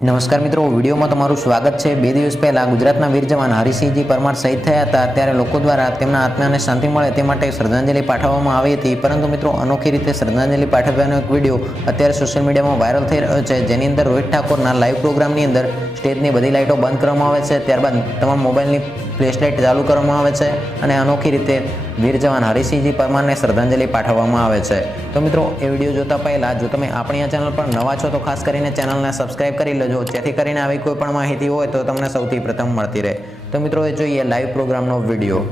નમસ્કાર મિત્રો, વિડીયોમાં તમારું સ્વાગત છે। 2 દિવસ પહેલા ગુજરાતના વીર જવાન હરિસિંહજી પરમાર શહીદ થયા હતા, ત્યારે લોકો દ્વારા તેમના આત્માને શાંતિ મળે તે માટે શ્રદ્ધાંજલિ પાઠવવામાં આવી હતી। પરંતુ મિત્રો, અનોખી રીતે શ્રદ્ધાંજલિ પાઠવવાનો એક વિડીયો અત્યારે સોશિયલ મીડિયામાં વાયરલ થઈ રહ્યો છે, જેની અંદર રોહિત ઠાકોરના લાઈવ પ્રોગ્રામની અંદર સ્ટેજની બધી લાઇટો બંધ કરવામાં આવે છે, ત્યારબાદ તમામ મોબાઈલની ફ્લેશ લાઇટ ચાલુ કરવામાં આવે છે અને અનોખી રીતે વીર જવાન હરિસિંહજી પરમારને શ્રદ્ધાંજલિ પાઠવવામાં આવે છે। તો મિત્રો, એ વિડીયો જોતા પહેલાં જો તમે આપણી આ ચેનલ પર નવા છો તો ખાસ કરીને ચેનલને સબસ્ક્રાઇબ કરી લેજો, જેથી કરીને આવી કોઈ પણ માહિતી હોય તો તમને સૌથી પ્રથમ મળતી રહે। તો મિત્રો, એ જોઈએ લાઈવ પ્રોગ્રામનો વિડીયો।